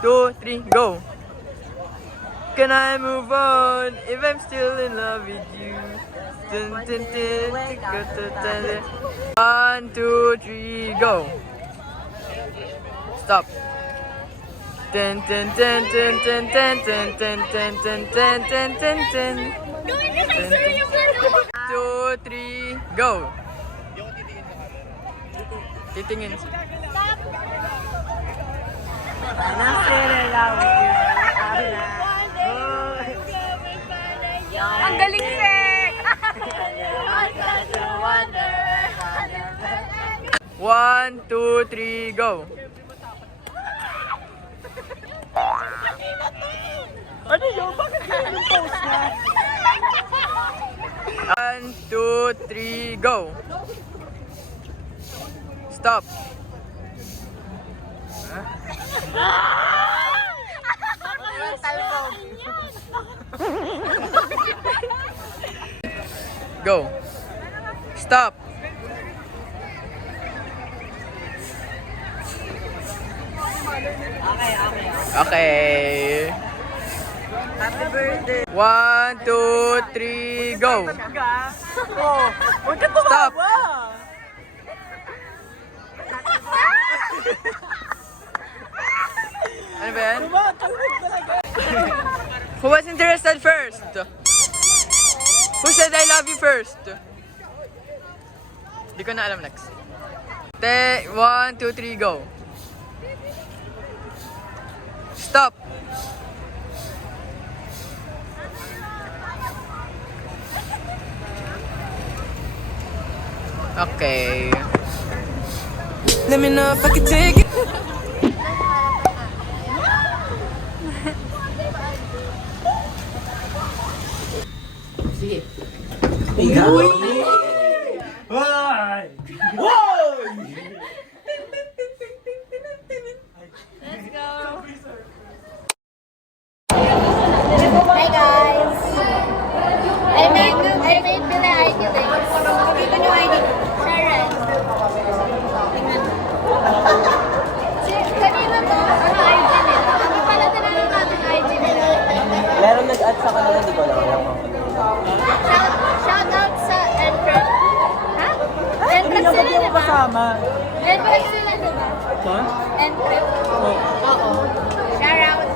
2, 3, go! Can I move on if I'm still in love with you? Dun, dun, dun, dun, dun, dun, dun. 1, 2, 3, go! Stop! Dun, dun, dun, dun, dun, dun, dun, dun, dun, dun, dun, dun, dun, dun. 2, 3, go! Titingin. Ang galing, Sek! 1, 2, 3, go! Ano yun? Bakit yun yung post niya? 1, 2, 3, go! Stop! Go! Stop! Okay. Happy birthday! 1, 2, 3, go! Oh, huwag ka tumawa! Stop! Ano ba yan? Tumatalbog talaga! Who was interested first? Who said I love you first? Di ko na alam next. 1, 2, 3, go! Stop! Okay. Let me know if I can take it. Sige. Uy! Hoy! Hoy! Let's go! Hi guys! I made Pila ID links. Dito yung ID. Sharon. Tingnan mo. Kanina to, ano ID nila? Ano pala tinanong natin ID nila? Meron nag-add sa kanila, hindi ko alam. Shout out sa Encrypt. Ha? Encrypt Hindi sila, niya di ba? kasama. Encrypt sila, di ba? Saan? Encrypt. Oo. Shout out.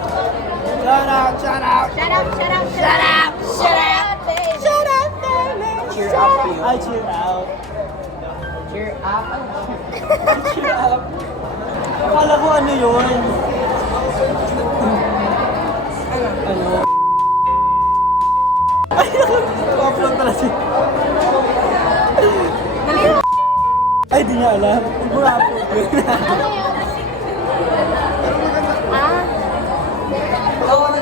Shout out! Shout out! Shout out, shout out, shout out. Shout out, baby. Shout out, baby. Cheer up to you. I cheer out. Cheer up. Cheer up. Akala ko ano yun? Ano? Ay, upload pala siya. Ay, di niya alam. Mag-upload yun. Ano yun? Ah? Ano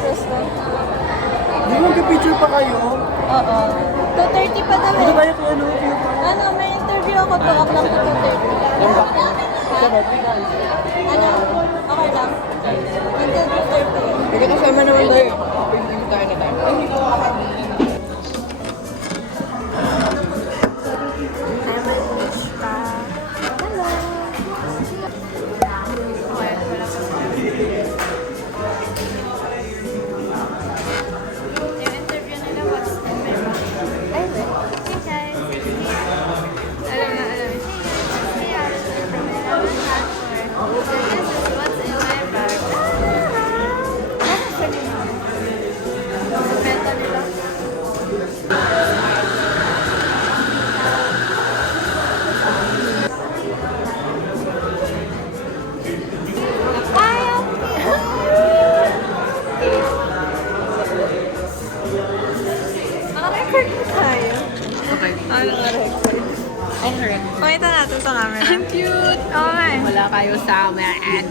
oras na? Di ba mag-picture pa kayo? Oo. 2:30 pa daw Hindi eh. tayo kung ano yung... Ano, may interview ako 2 o'clock to 2:30. Ano? Okay lang. Until 2:30. Hindi kasama naman tayo. Yung interview nila, what's the memo? Ay, wait. Hey guys. Alam na, alam. Hey guys, it's from 11 hardcore. So this is what's in my bag. Ano sa nila? Benta nila? Naka-record na tayo. Okay. Naka-record. I heard. Pakita natin sa camera. I'm cute. Okay. Wala kayo sa amin.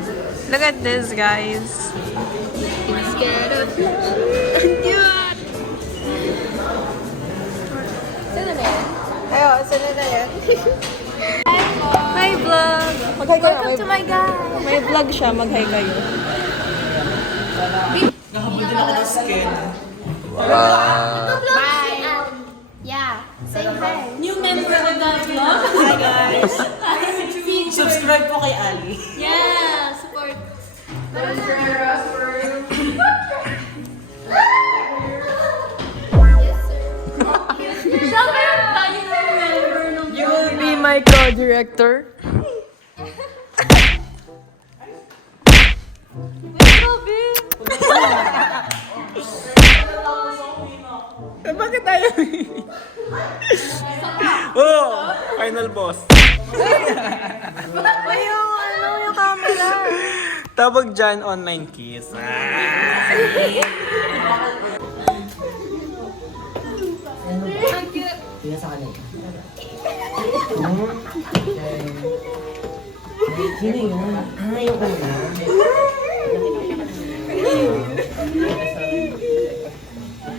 Look at this, guys. Scared of you. Cute! Sino na yan? Ayo, sino na yan? Hi, vlog! Mag-hi kayo. Welcome to my guy! May vlog siya. Mag-hi kayo. Nakabudin ako ng skin. Bye! Yeah, say hi. New member of the vlog. Hi guys! Subscribe po kay Ali. Yeah, support. You will be my co-director. Bakit tayo? Oh! Final boss. Yung camera. Tawag dyan, online kiss. Tiga sa kanil. Sino yun? Yung kanila.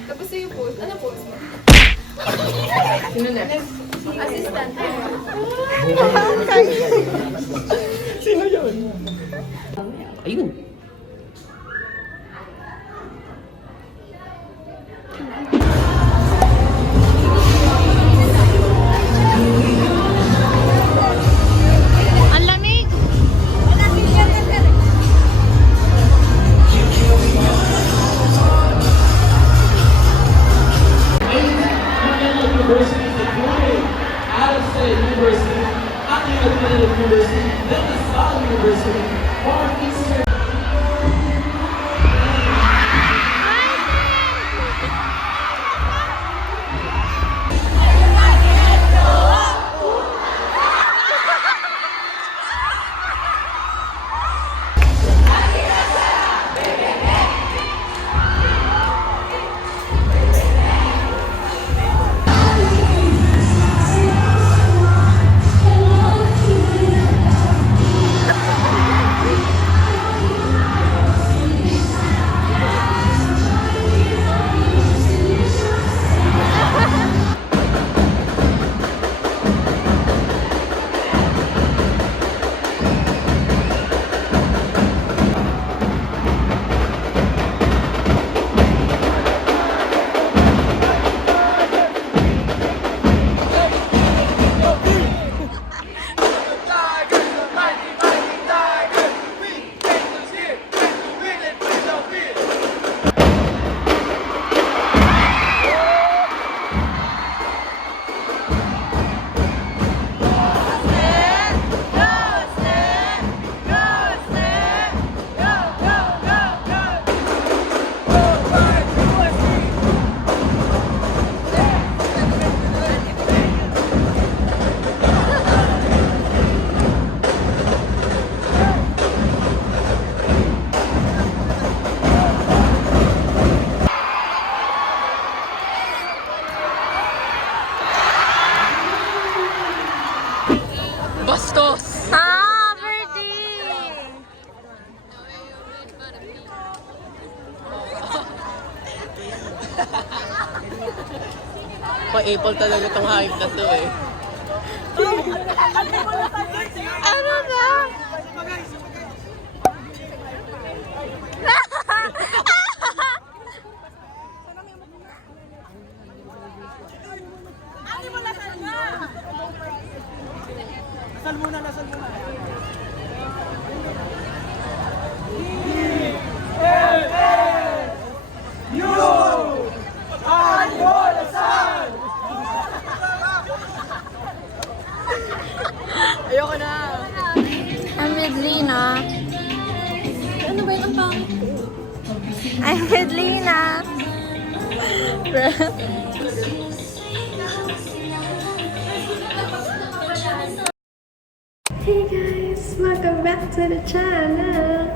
Tapos yung post. Ano post mo? Assistant. Sino yun? Ayun. Ang lamig! Out-of-state university, Accredited University, then the Southern University, or Eastern. Bastos! Ah, Verdi! Pa-Apple talaga tong hype na to eh. Ano ba? Ayoko na! I'm with Lina. Ano ba yung pangit? I'm with Lina. Hey guys! Welcome back to the channel!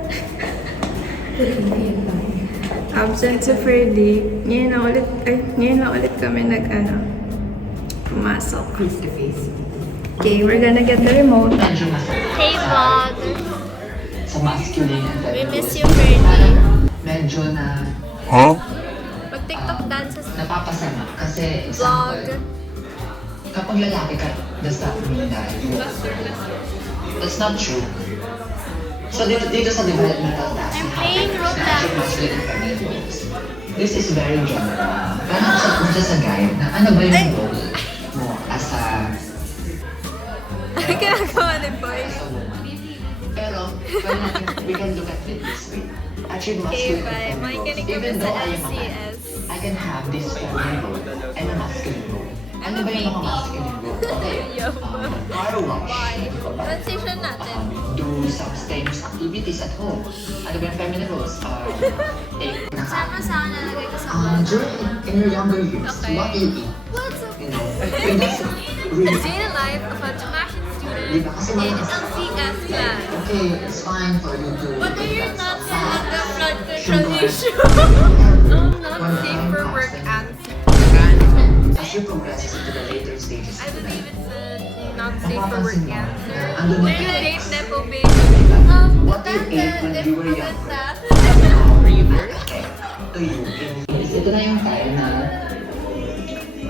Absent si Ferdy. Ngayon na ulit kami pumasok. Face to face. Okay, we're gonna get the remote. Medyo mas Hey vlog! sa masculine and We feminine. miss you, Ferdy. Parang medyo na Mag-TikTok dances napapasama. Kasi vlog. example, kapag lalaki ka, does that mean that you That's not true. So dito sa developmental class, I'm playing rope natural dance. masculine and feminine roles. This is very general. Parang sa punta sa guide na ano ba yung role mo as a Ano ginagawa ni Boy? woman. Pero, pwede natin we can look at it this way. Achieve Okay, masculine bye. and May feminine kinig roles. kami Even sa though I am a man, LCS. I can have this feminine role and a masculine role. Ano ba yung mga masculine role? Okay, car wash. Bye. Transition natin. Do some strenuous activities at home. Ano ba yung feminine roles? Take Sama sa akin nalagay ko sa in your younger years, Okay. what do you eat? What's up? You know, that's really, The daily life of a gymnasium student di ba? Kasi in mga LCS class. okay, it's fine for you to What are your eat thoughts fat, on the blood sugar, control issue? Not safe for work and as you progress into the later stages I of believe life, it's not safe for work mapapansin mo, cancer. andun When na you yung date ex. Nepo baby. What you ate when you were younger. To you. Ito na yung time na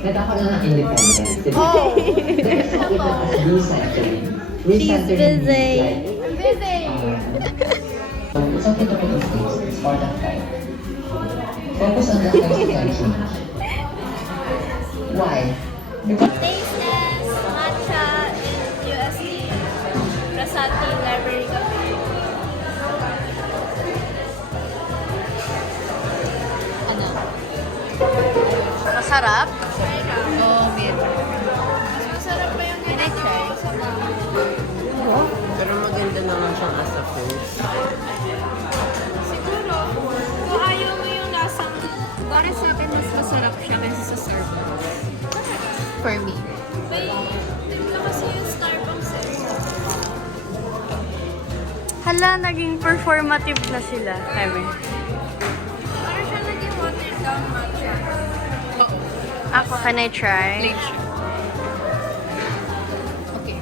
nagkakaroon ng independence. Oh! There's what we call as recentering. Recentering means like, Busy. so it's okay to put in place. It's part of time. Focus on the things you can change. Why? Because Taste as matcha in UST. Prasati Library Cafe. Ano? Masarap? Try ka. Oo, medyo. Mas masarap pa yung ginagawa ko sa mga. Pero maganda naman siyang as a food. Siguro, kung ayaw mo yung lasang, para sa akin mas masarap siya kaysa sa Starbucks. For me. May, tignan kasi yung Starbucks eh. Hala, naging performative na sila. Kami. Para siya naging watered down matcha. Ako, can I try? Okay.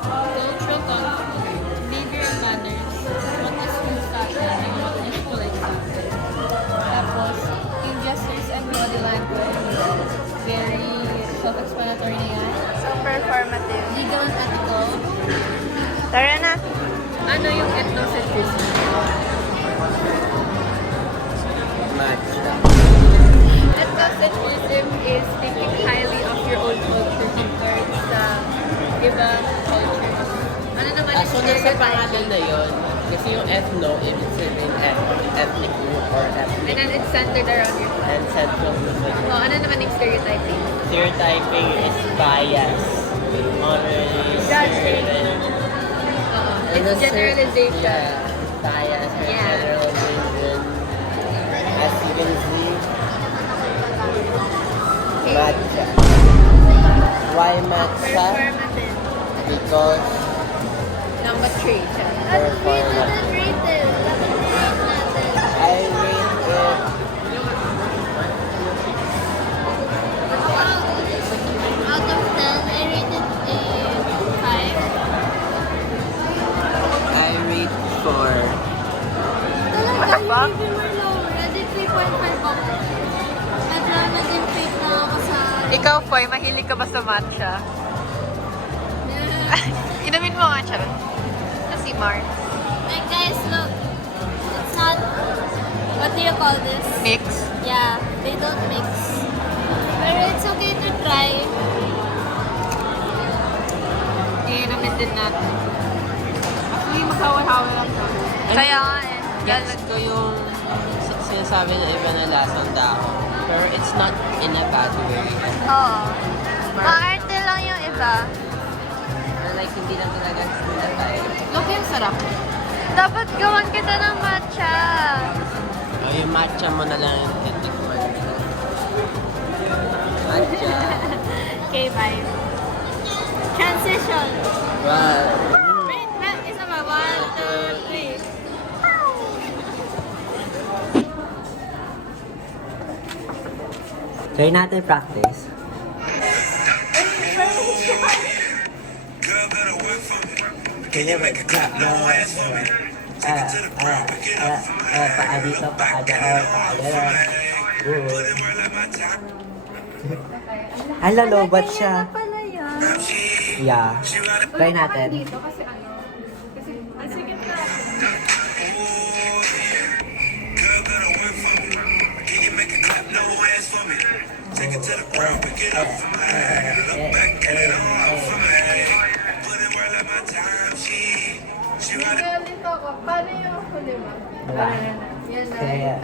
Cultural conflict, behavior and manners, what is fashion and what is polite fashion. Tapos, yung gestures and body language, very self-explanatory na yan. So performative. Legal and ethical. Tara na. Ano yung ethnocentrism? Matcha. Ethnocentrism is thinking highly of your own culture compared sa ibang cultures. Ano naman yung So, nasa pangalan na yun, kasi yung ethno, ibig sabihin ethnic group or And ethnic then it's centered around your and central movement. Oh, ano naman yung stereotyping? Stereotyping is bias on a Judging. certain... It's generalization. Yeah, bias or Yeah. generalization. As you can see, Okay. matcha. Why matcha? Performative. Because Number 3. performative. I rate it Out of 10, I rated a 5. I rate 4. Talaga, yung review were lower. I did 3.5 ako. Medyo naging fake na ako sa... Ikaw, Foy, mahilig ka ba sa matcha? Inumin mo matcha rin. Si Mars. Like guys, look. It's not... What do you call this? Mix. Yeah, they don't mix. Pero it's okay to try. Iinumin din natin. Actually, maghawa-hawa lang to. Kaya nga eh. Gets ko yung sinasabi ng iba na lasang dahon. Pero it's not in a bad way. Oo. Maarte lang yung iba. Or like, hindi lang talaga sila tayo. Look yung sarap. Dapat gawan kita ng matcha. O yung matcha mo na lang yung titikman. Matcha. Okay, bye. Transition. Wow. Wait, isa ba? 1, 2, 3. Try natin practice. Can you make a clap no ass for me? Paa dito, paa doon, paa doon. Hala, lobat siya. Pala yan. Yeah. Try natin. Dito kasi ano. Kasi, sige natin. Nagalit ako. Paano yung huli mo? Wala. Yan na. Kaya,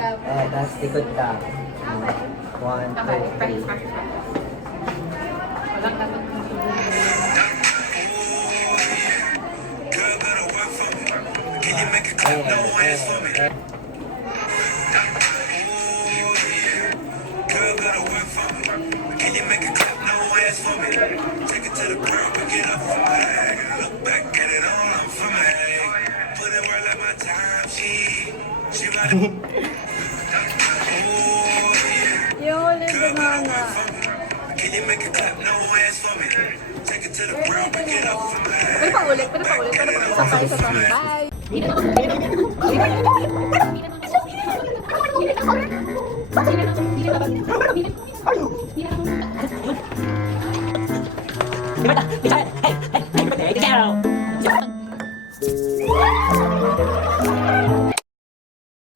tapos likod ka. Okay. 1, 2, 3. Yung huli banana. Pwede pa ulit. Sabay. Bye!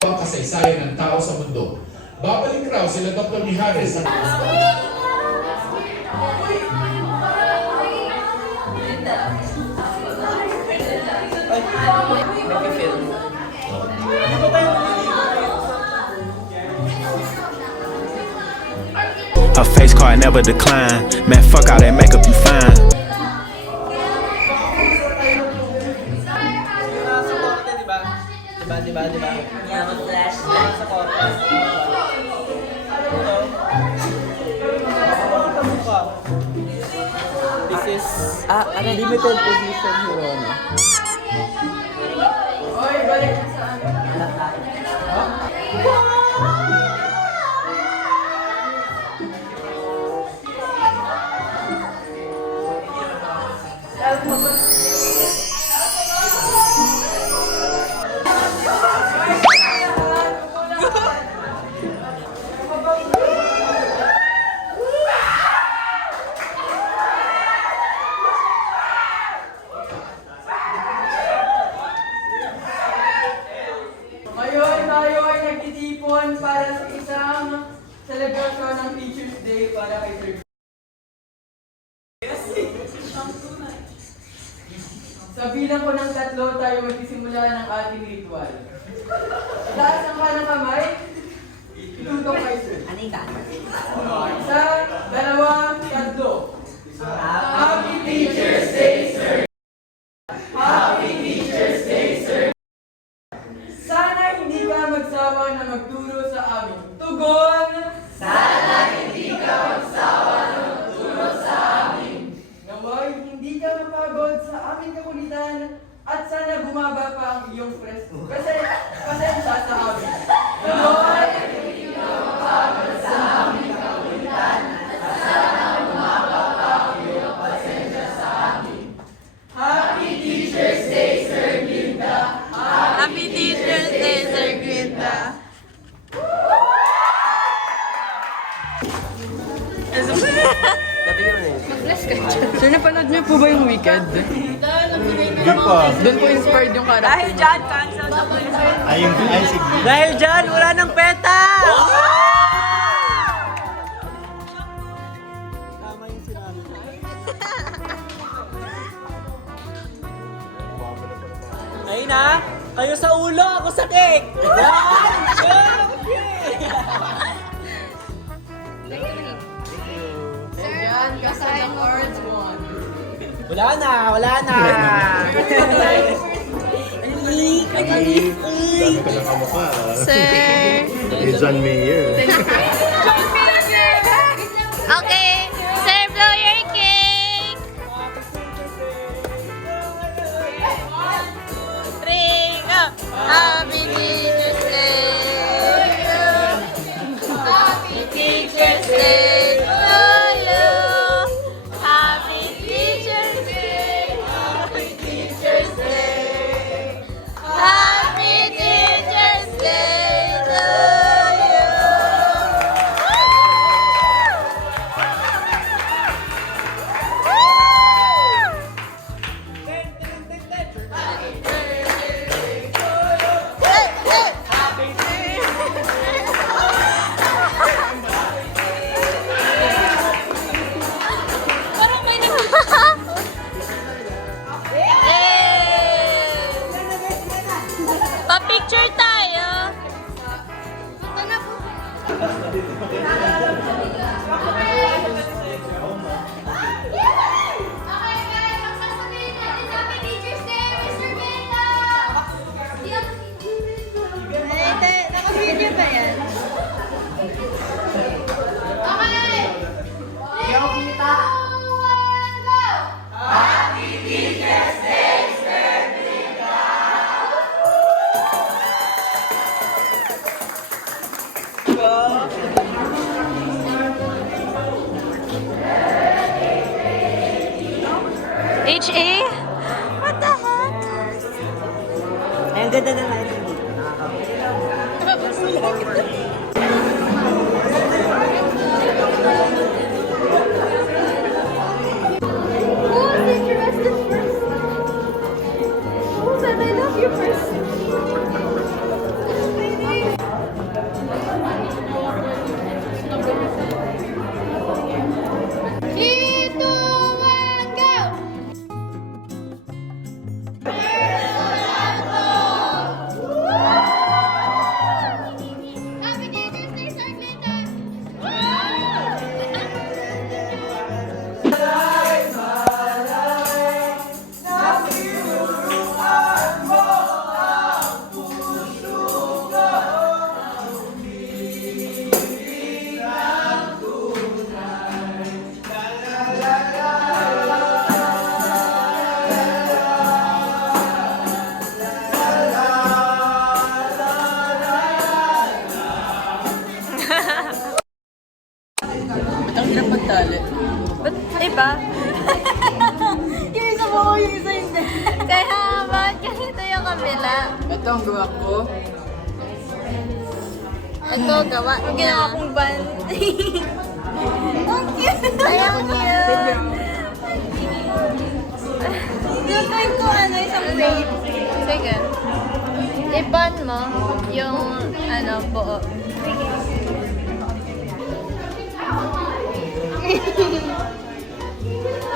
Ang kasaysayan ng tao sa mundo. Babalik raw sila Dr. Mijares sa Her face card never decline. Man, fuck all that makeup, you fine. Diba? Yeah, mag-flash. This is limited edition Hirono. Oy, balik na sa Ngayon tayo ay nagtitipon para sa isang selebrasyon ng Teacher's Day para kay Sir. Sa bilang ko ng 3, tayo magsisimula ng ating ritual. Itaas ang kanang kamay, itutok kay Sir. Anika. 1, 2, 3. Happy Teacher's Day, Sir! Happy Teacher's Day, Sir! Sana hindi ka magsawa na magturo sa amin. Tugon! Sana hindi ka magsawa na magturo sa amin. Naway, hindi ka mapagod sa aming kakulitan at sana bumaba pa ang iyong presko. Kasi pasensya sa amin. Naway, hindi ka mapagod sa aming kakulitan at sana bumaba pa ang iyong pasensya sa amin. Happy Teacher's Day, Sir Glinda! Happy Teacher's Day, Sir Glinda! Mag-bless ka dyan. Sir, napanood niyo po ba yung Wicked? Hindi pa. Doon po inspired yung character. Dahil dyan, cancel na po yung Ay, sige. Dahil dyan, wala ng peta! Tama yung sinabi. Ayun na, kayo sa ulo, ako sa cake! Yan, kasal ng orange one. Wala na! Dami ko ng kamukha. Sir! Ni John Mayer. Okay, sir, blow your cake! 3, go! Happy Teacher's Day! Happy Teacher's Day to you! Happy Teacher's Day! Happy Teacher's Day! Happy Teacher's Day to you! HA? What the heck? Ay, ang ganda ng lighting dito. Who's interested first? Oh, but I love you first. Three, two, one, go! Happy day, Disney Sarglita! Ba't ang hirap magtali? Ba't iba? Yung isa mo, yung isa hindi. Kaya, bakit ganito yung kabila? Ito ang gawa ko. Ito, gawa niya. Ang ginawa kong ban. Ang cute! Ay, ang cute! Gagawin ko ano, isang plate. Sige. I-ban mo yung ano, buo.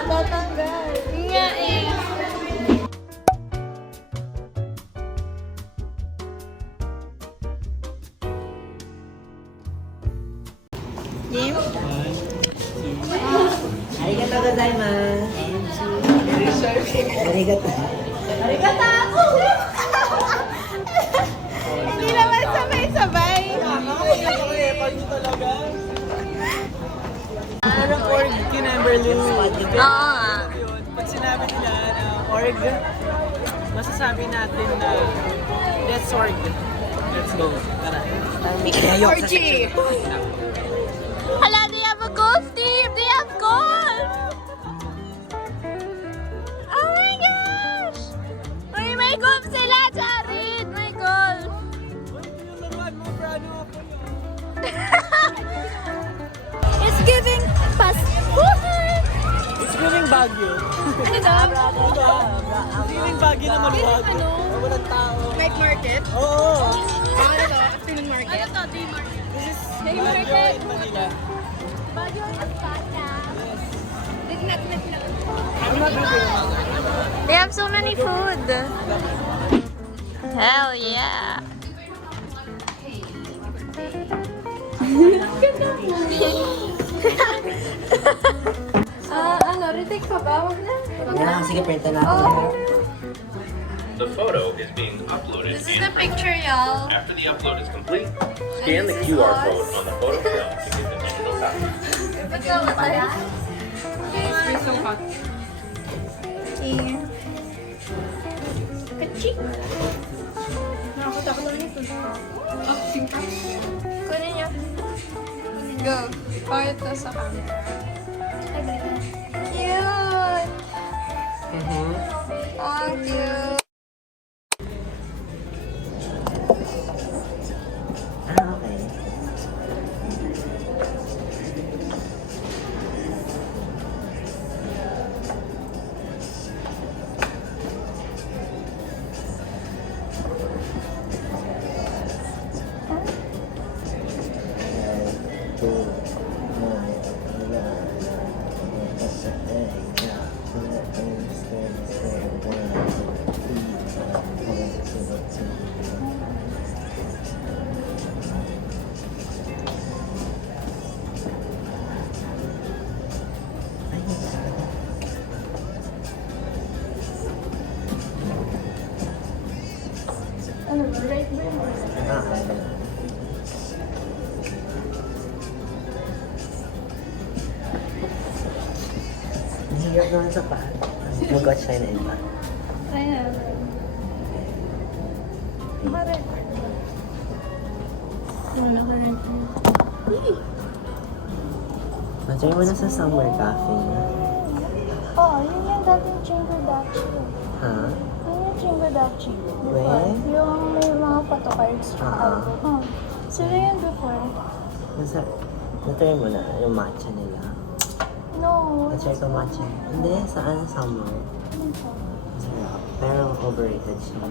Tatanggal. Nga eh. Game? Arigato gozaimasu. Arigato. Arigato ako! Hindi naman sabay-sabay. Parang org kinamberly. Oo nga. Pag sinabi nila na org, masasabi natin na let's org. Let's go. Tara. Org! Hala, they have a golf team! They have golf! Oh my gosh! Uy, may golf sila, Jared! May golf! It's giving passport! It's giving Baguio. Ano daw? It's giving Baguio na maluwag. Walang tao. Night market? Oo. Ano to? Afternoon market? Ano to? Day market? This is Day Baguio market? in Manila. Baguio Espana. I'm not drinking. They have so many food. Hell yeah. Ano, retake pa ba? Wag na. Yeah, sige, printa natin. Oh. The photo is being uploaded. This is the picture, y'all. After the upload is complete, scan the QR code on the photo film to get the digital copy. Ba't namatay? It's so hot. Kachik. Nakakatakot lang ito. Oh, singka. Kunin niyo. Go. Pakit na sa camera. Cute! Oh, cute! Okay. Ano ba? Right ba? Mahirap naman sa pa. Mag-watch tayo na iba. Ayan. Bakit? Wala ka rin. Matry mo na sa summer cafe. Oo, yun yan natin Chingodachi. Ha? Ano yung Chingodachi? Where? Yung may mga photocards sa album. Oh. Sila yun before. Na-try mo na yung matcha nila. No. Na-try ko matcha. Hindi, saan? Summer. Masarap. Pero overrated siya.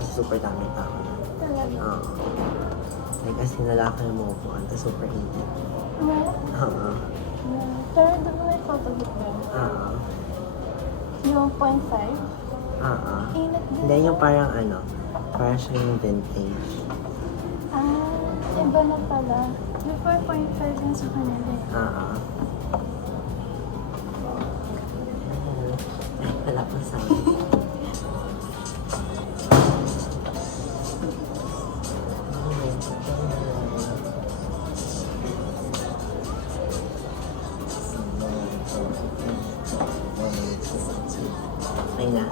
Kasi super dami tao na. Talaga. Oo. Like, kasi nalaki na mo upuan. Tapos super init. Oo. Pero doon may photobooth doon. Oo. Yung 0.5. Oo. Init din. Hindi, yung parang ano, parang siya yung vintage. Iba na pala. Before 0.5 yung sa kanila eh. Oo. Ay, wala pang sound. Ay na.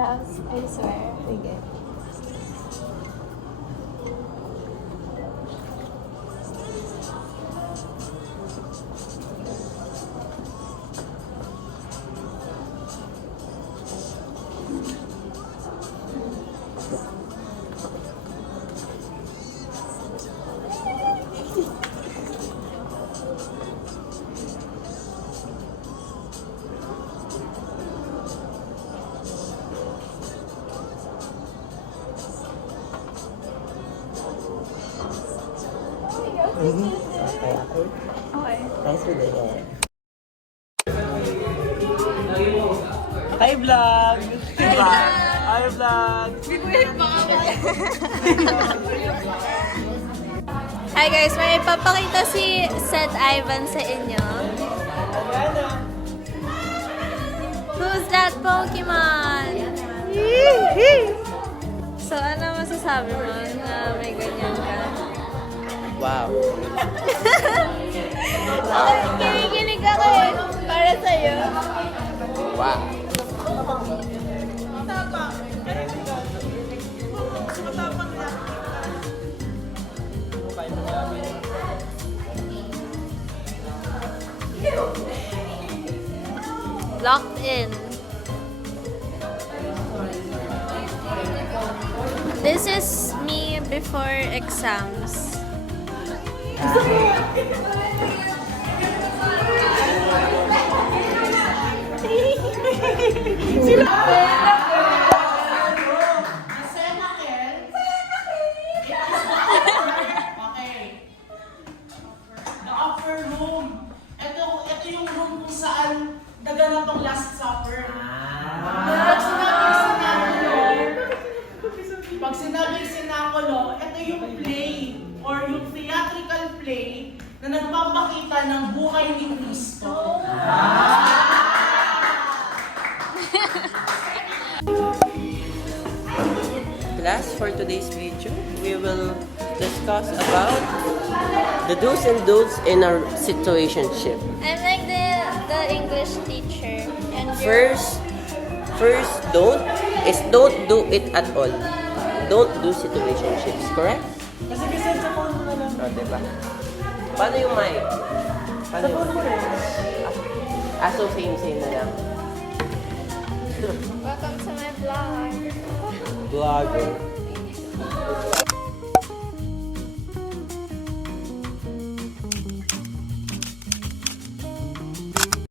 Loves, I swear. Sige. Okay, okay. Okay. Nice with it. Hi, vlog! Diba? Hi, vlog! Hi guys, may ipapakita si Seth Ivan sa inyo. Who's that Pokemon? So, ano masasabi mo na may ganyan ka? Wow. Kinikilig ako eh. Para sa'yo. Wow. Locked in. This is me before exams. The upper room. Ito yung room kung saan naganap ang Last Supper. Pag sinabing sinakulo, ito yung play or yung theatrical play na nagpapakita ng buhay ni Cristo. Class, for today's video, we will discuss about the do's and don'ts in our situationship. I'm like the English teacher. And First don't is don't do it at all. Don't do situationships, correct? Kasi sa phone mo na lang. O, diba? Paano yung mic? Paano yung so same na lang. welcome to my vlog. Vlogger.